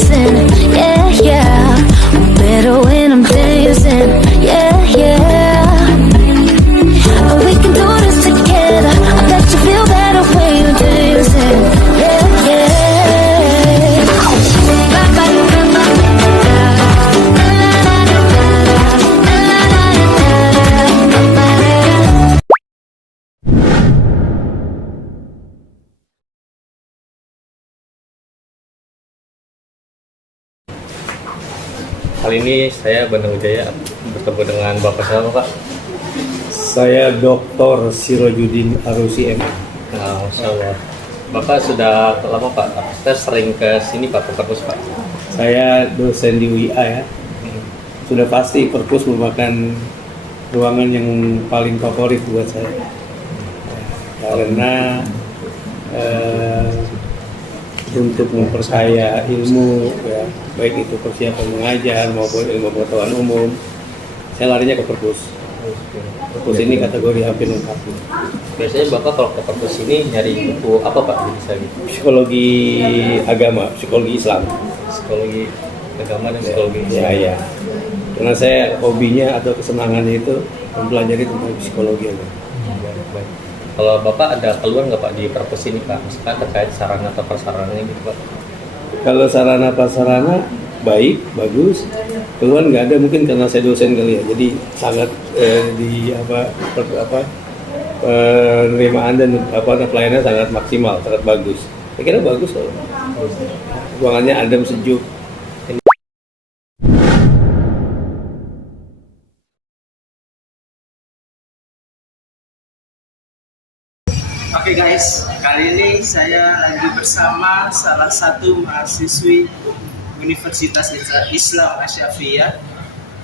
dancing, yeah, yeah. I'm better when I'm dancing, yeah, yeah. But we can do this together. I bet you feel better when you're dancing, yeah, yeah. Kali ini saya Bandung Wijaya bertemu dengan Bapak siapa Pak? Saya Dr. Sirojudin Arusi M. Nah, Masya Allah. Bapak sudah lama Pak? Kita sering ke sini Pak, ke perpus Pak? Saya dosen di UIA ya. Sudah pasti perpus merupakan ruangan yang paling favorit buat saya. Karena untuk memperkaya ilmu ya, baik itu persiapan mengajar maupun ilmu pengetahuan umum, saya larinya ke perpus. Perpus ini kategori hampir lengkap. Biasanya Bapak kalau ke perpus ini nyari buku apa Pak? Bisa gitu? Psikologi agama, psikologi Islam. Psikologi agama dan psikologi Ya, ya. Karena saya hobinya atau kesenangannya itu mempelajari tentang psikologi agama. Baik. Kalau Bapak ada keluhan nggak Pak di perpus ini Pak? Misalkan terkait sarana atau prasarananya gitu Pak? Kalau sarana prasarana baik, bagus. Keluhan nggak ada, mungkin karena saya dosen kali ya. Jadi sangat penerimaan dan pelayanan sangat maksimal, sangat bagus. Saya kira bagus loh. Ruangannya adem, sejuk. Oke guys, kali ini saya lagi bersama salah satu mahasiswi Universitas Islam Asyafiyah.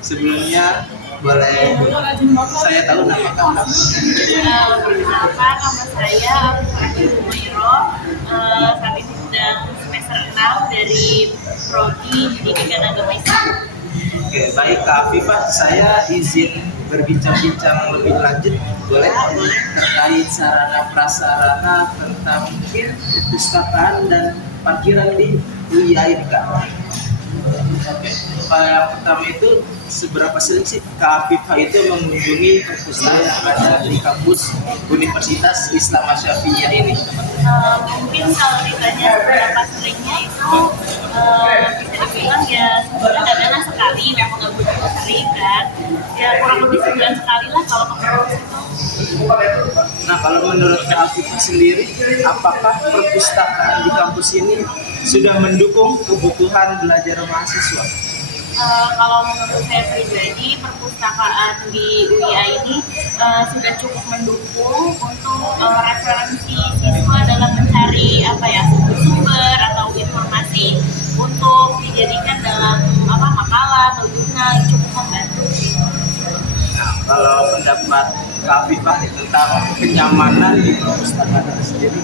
Sebelumnya boleh saya tahu nama kamu? Perkenalkan, nama saya Afifa Humairo. Saat ini sedang semester 6 dari Prodi Pendidikan Agama Islam. Oke, baik Kak Afifah, saya izin berbincang-bincang lebih lanjut, boleh? Terkait sarana prasarana tentang mungkin perpustakaan dan parkiran di UIA ini Kak. Oke, yang pertama itu seberapa sering sih Kak Afifah itu mengunjungi perpustakaan yang ada di kampus Universitas Islam Asyafiyah ini? Mungkin kalau ditanya seberapa seringnya itu bisa dibilang ya sebulan adalah sekali, memang nggak begitu sering kan, ya kurang lebih sebulan sekali lah kalau ke perpus itu. Nah, kalau menurut Kak Afifah sendiri, apakah perpustakaan di kampus ini sudah mendukung kebutuhan belajar mahasiswa? Kalau menurut saya pribadi, perpustakaan di UIA ini sudah cukup mendukung untuk referensi siswa dalam mencari sumber atau informasi untuk dijadikan dalam makalah atau jurnal, cukup membantu. Nah, kalau pendapat Kak Afifah tentang kenyamanan di perpustakaan sendiri,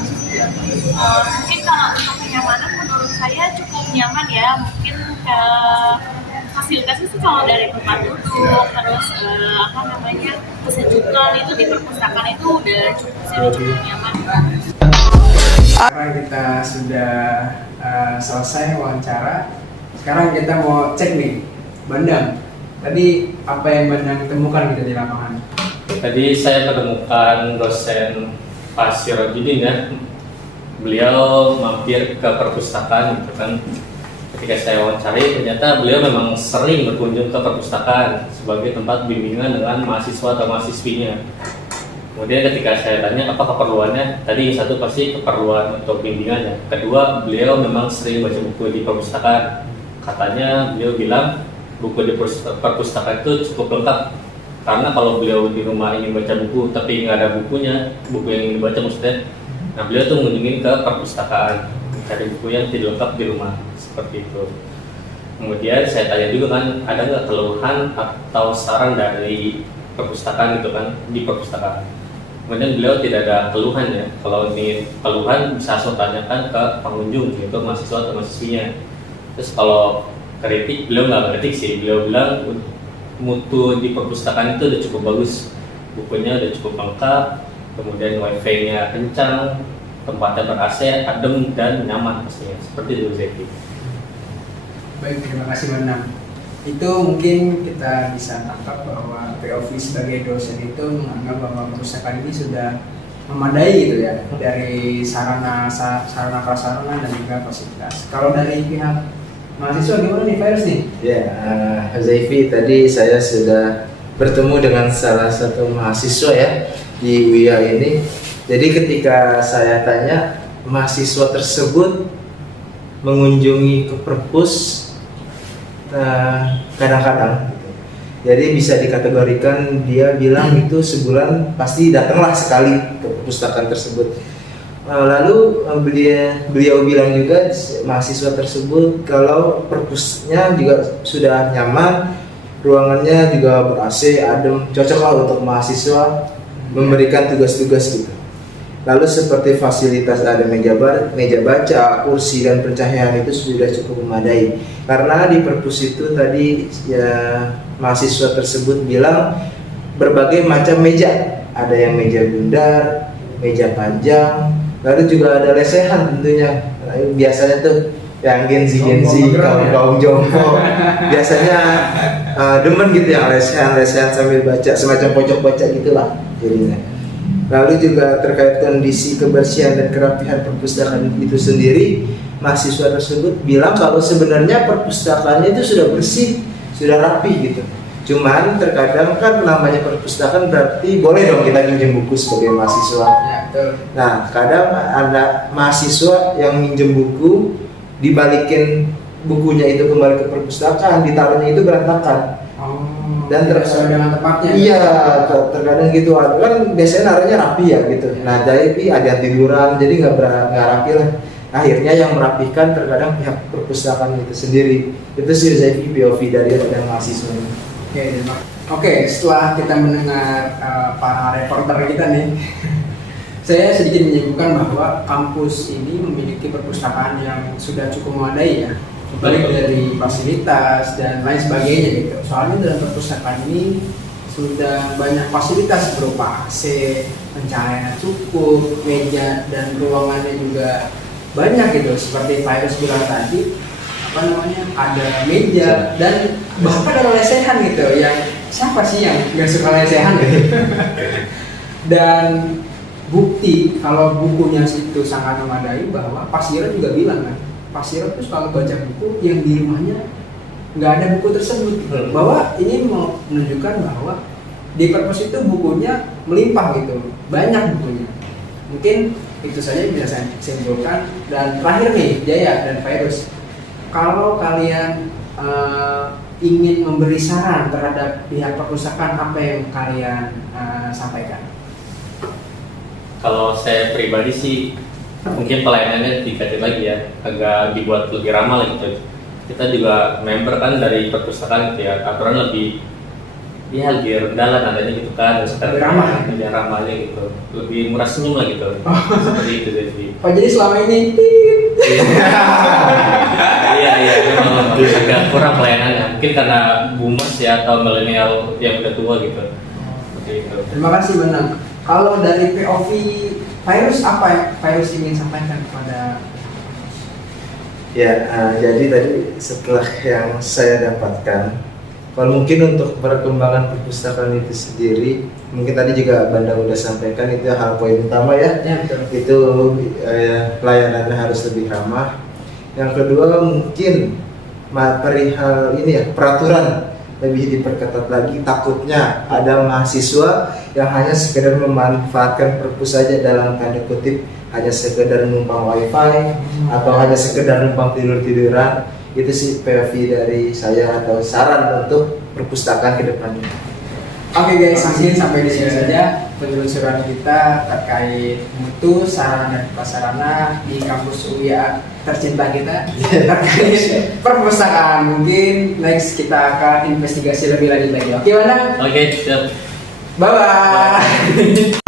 mungkin kalau untuk kenyamanan menurut saya cukup nyaman ya. Mungkin fasilitasnya sih kalau dari tempat duduk, terus kesejukan itu di perpustakaan itu udah cukup nyaman. Sekarang kita sudah selesai wawancara. Sekarang kita mau cek nih, Bandang. Tadi apa yang Bandang temukan gitu di lapangan? Tadi saya menemukan dosen Pak Sirojudin ya. Beliau mampir ke perpustakaan gitu kan. Ketika saya wawancari, ternyata beliau memang sering berkunjung ke perpustakaan sebagai tempat bimbingan dengan mahasiswa atau mahasiswinya. Kemudian ketika saya tanya apa keperluannya, tadi satu pasti keperluan untuk bimbingannya. Kedua, beliau memang sering baca buku di perpustakaan. Katanya beliau bilang buku di perpustakaan itu cukup lengkap. Karena kalau beliau di rumah ingin baca buku tapi nggak ada bukunya, buku yang ingin dibaca maksudnya, nah beliau tuh mengunjungi ke perpustakaan mencari buku yang tidak lengkap di rumah. Seperti itu. Kemudian saya tanya juga kan, ada nggak keluhan atau saran dari perpustakaan gitu kan di perpustakaan. Kemudian beliau tidak ada keluhan ya. Kalau ini keluhan bisa langsung tanyakan ke pengunjung yaitu mahasiswa atau mahasiswinya. Terus kalau kritik, beliau nggak kritik sih. Beliau bilang mutu di perpustakaan itu udah cukup bagus, bukunya udah cukup lengkap, kemudian wifi-nya kencang, tempatnya ber-AC, adem dan nyaman pastinya. Seperti itu Zeki. Baik, terima kasih Bandang. Itu mungkin kita bisa tangkap bahwa POV sebagai dosen itu menganggap bahwa perpustakaan ini sudah memadai gitu ya, dari sarana prasarana dan juga fasilitas. Kalau dari pihak mahasiswa gimana nih, Virus nih? Ya, Zaifi, tadi saya sudah bertemu dengan salah satu mahasiswa ya di UIA ini. Jadi ketika saya tanya, mahasiswa tersebut mengunjungi ke perpus kadang-kadang, jadi bisa dikategorikan dia bilang itu sebulan pasti datanglah sekali ke perpustakaan tersebut. Lalu beliau bilang juga mahasiswa tersebut kalau perpusnya juga sudah nyaman, ruangannya juga ber-AC, adem, cocok lah untuk mahasiswa memberikan tugas-tugas gitu. Lalu seperti fasilitas ada meja baca, kursi dan pencahayaan itu sudah cukup memadai. Karena di perpus itu tadi ya mahasiswa tersebut bilang berbagai macam meja, ada yang meja bundar, meja panjang, lalu juga ada lesehan tentunya. Biasanya tuh yang Gen Z, kaum jompo biasanya demen gitu ya lesehan sambil baca, semacam pojok baca gitulah jadinya. Lalu juga terkait kondisi kebersihan dan kerapihan perpustakaan itu sendiri, mahasiswa tersebut bilang kalau sebenarnya perpustakaannya itu sudah bersih, sudah rapi gitu. Cuman terkadang kan namanya perpustakaan berarti boleh dong kita minjem buku sebagai mahasiswa. Ya, betul. Nah, kadang ada mahasiswa yang minjem buku, dibalikin bukunya itu kembali ke perpustakaan, ditaruhnya itu berantakan. Dan sesuai dengan tempatnya. Iya, terkadang gitu kan biasanya naruhnya rapi ya gitu. Nah, jadi ada tiduran, jadi nggak rapi lah. Akhirnya yang merapikan terkadang pihak perpustakaan itu sendiri. Itu sih Zaifi POV dari mahasiswa ini. Oke, setelah kita mendengar para reporter kita nih, saya sedikit menyimpulkan bahwa kampus ini memiliki perpustakaan yang sudah cukup memadai ya, baik dari fasilitas dan lain sebagainya gitu. Soalnya dalam perpustakaan ini sudah banyak fasilitas berupa AC, pencahayaan cukup, meja dan ruangannya juga banyak gitu. Seperti Virus bilang tadi, ada meja dan bahkan ada lesehan gitu. Yang siapa sih yang nggak suka lesehan gitu? Dan bukti kalau bukunya itu sangat memadai bahwa Pak Siro juga bilang kan, Pak Siro tuh kalau baca buku yang di rumahnya nggak ada buku tersebut, bahwa ini mau menunjukkan bahwa di perpus itu bukunya melimpah gitu, banyak bukunya. Mungkin itu saja bisa saya simpulkan. Dan terakhir nih Jaya dan Virus, kalau kalian ingin memberi saran terhadap pihak perpustakaan, apa yang kalian sampaikan? Kalau saya pribadi sih mungkin pelayanannya ditingkatin lagi ya, agak dibuat lebih ramah gitu. Kita juga member kan dari perpustakaan gitu ya, aturan lebih rendah lah nadanya gitu kan, lebih ramah, lebih ramah aja gitu, lebih murah senyum lah gitu. Seperti itu jadi. Oh, jadi selama ini iya memang agak kurang pelayanannya, mungkin karena boomers ya atau milenial yang udah tua gitu. Seperti itu. Terima kasih Benang. Kalau dari POV Virus, apa yang Virus ingin sampaikan kepada? Ya, jadi tadi setelah yang saya dapatkan, kalau mungkin untuk perkembangan perpustakaan itu sendiri, mungkin tadi juga Bandang udah sampaikan itu hal poin utama ya. Ya, betul. Itu pelayanannya harus lebih ramah. Yang kedua mungkin perihal ini ya, peraturan lebih diperketat lagi. Takutnya ada mahasiswa yang hanya sekedar memanfaatkan perpus saja, dalam tanda kutip hanya sekedar numpang wifi atau hanya sekedar numpang tiduran. Itu sih POV dari saya atau saran untuk perpustakaan ke depannya. Oke guys, mungkin sampai di sini saja penelusuran kita terkait mutu, sarana dan prasarana di kampus UIA tercinta kita terkait perpustakaan. Mungkin next kita akan investigasi lebih lanjut lagi. Oke, Bandang? Oke, siap. Bye-bye.